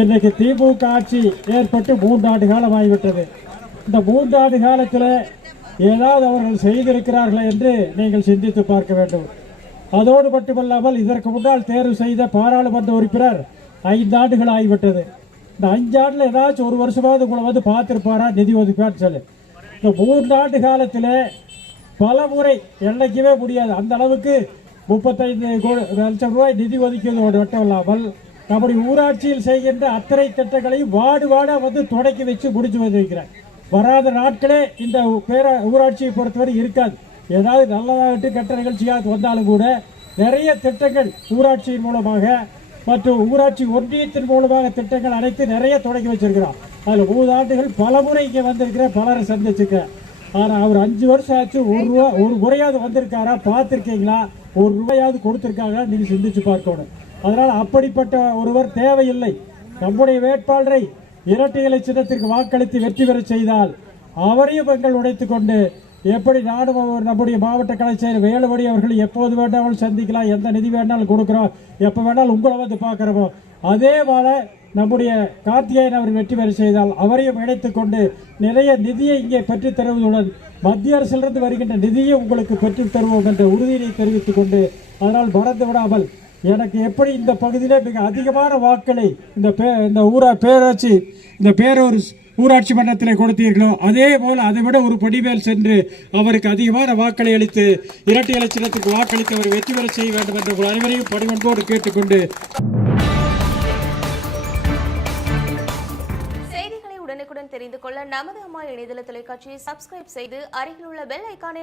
இன்றைக்கு திமுக ஆட்சி ஏற்பட்டு மூன்றாண்டு காலம் ஆகிவிட்டது இந்த மூன்றாண்டு காலத்தில் ஏதாவது அவர்கள் செய்திருக்கிறார்களா என்று நீங்கள் சிந்தித்து பார்க்க வேண்டும். அதோடு மட்டுமல்லாமல் இதற்கு முன்னால் தேர்வு செய்த பாராளுமன்ற உறுப்பினர் ஐந்தாண்டுகள் ஆகிவிட்டது. இந்த அஞ்சாண்டில் ஏதாச்சும் ஒரு வருஷமாவது உங்களை வந்து பார்த்துருப்பாரா? நிதி ஒதுக்கான்னு சொல்லி. இந்த மூன்றாண்டு காலத்தில் பல முறை எண்ணிக்கவே முடியாது. அந்த அளவுக்கு முப்பத்தைந்து லட்சம் ரூபாய் நிதி ஒதுக்கியதோடு மட்டும் இல்லாமல் நம்முடைய ஊராட்சியில் செய்கின்ற அத்தனை திட்டங்களையும் வார்டு வார்டா வந்து தொடக்கி வச்சு முடிச்சு வந்திருக்கிறார் வராத நாட்களே இந்த பேர ஊராட்சியை பொறுத்தவரை இருக்காது. ஏதாவது நல்லதாகட்டும் கெட்ட நிகழ்ச்சியாக வந்தாலும் கூட நிறைய திட்டங்கள் ஊராட்சியின் மூலமாக மற்றும் ஊராட்சி ஒன்றியத்தின் மூலமாக திட்டங்கள் அனைத்து நிறைய தொடங்கி வச்சிருக்கிறோம். அதில் மூணு ஆண்டுகள் பல முறை இங்கே வந்திருக்கிற பலரை சந்திச்சிருக்கிறேன் ஆனால் அவர் அஞ்சு வருஷம் ஆச்சு ஒரு ரூபா ஒரு முறையாவது வந்திருக்காரா பார்த்துருக்கீங்களா? ஒரு ரூபாயாவது கொடுத்துருக்காங்க நீங்கள் சிந்திச்சு பார்க்கணும். அதனால் அப்படிப்பட்ட ஒருவர் தேவையில்லை. நம்முடைய வேட்பாளரை இரட்டை இலை சின்னத்திற்கு வாக்களித்து வெற்றி பெற செய்தால் அவரையும் எங்கள் உடைத்துக் கொண்டு எப்படி நானும் நம்முடைய மாவட்ட கலைச்செயலர் வேலுமணி அவர்கள் எப்போது வேண்டாலும் சந்திக்கலாம் எந்த நிதி வேணாலும் கொடுக்குறோம் எப்போ வேணாலும் உங்களை வந்து பார்க்குறோமோ அதே போல நம்முடைய கார்த்திகேயன் அவர் வெற்றி பெற செய்தால் அவரையும் இணைத்துக் கொண்டு நிறைய நிதியை இங்கே பெற்றுத் தருவதுடன் மத்திய அரசிலிருந்து வருகின்ற நிதியை உங்களுக்கு பெற்றுத் தருவோம் என்ற உறுதியை தெரிவித்துக் கொண்டு அதனால் மறந்து விடாமல் எனக்கு எப்படி இந்த பகுதியில் மிக அதிகமான வாக்களை இந்த பே இந்த ஊரா பேராட்சி இந்த பேரூர் ஊராட்சி மன்றத்தில் கொடுத்தீர்களோ அதே போல் அதை விட ஒரு படிவேல் சென்று அவருக்கு அதிகமான வாக்களை அளித்து இரட்டை இலட்சணத்துக்கு வாக்களித்து அவர் வெற்றி பெற செய்ய வேண்டும் என்று உங்கள் அனைவரையும் பணிவன்போடு கேட்டுக்கொண்டு செய்திகளை உடனுக்குடன் தெரிந்து கொள்ள நமது அம்மா இணையதள தொலைக்காட்சியை சப்ஸ்கிரைப் செய்து அருகில் உள்ள பெல் ஐக்கானை